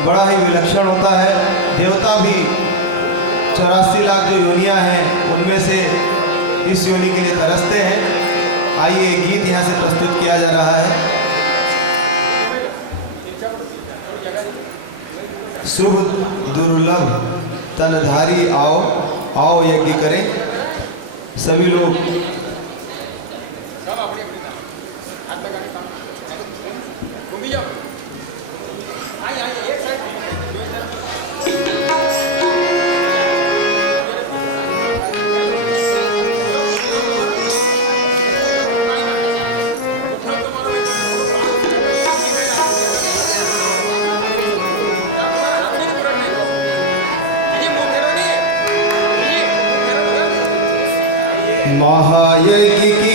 बड़ा ही विलक्षण होता है। देवता भी 84 लाख जो योनियाँ हैं उनमें से इस योनि के लिए तरसते हैं। आइए एक गीत यहाँ से प्रस्तुत किया जा रहा है। शुभ दुर्लभ तनधारी आओ, आओ यज्ञ करें। सभी लोग महायज्ञ की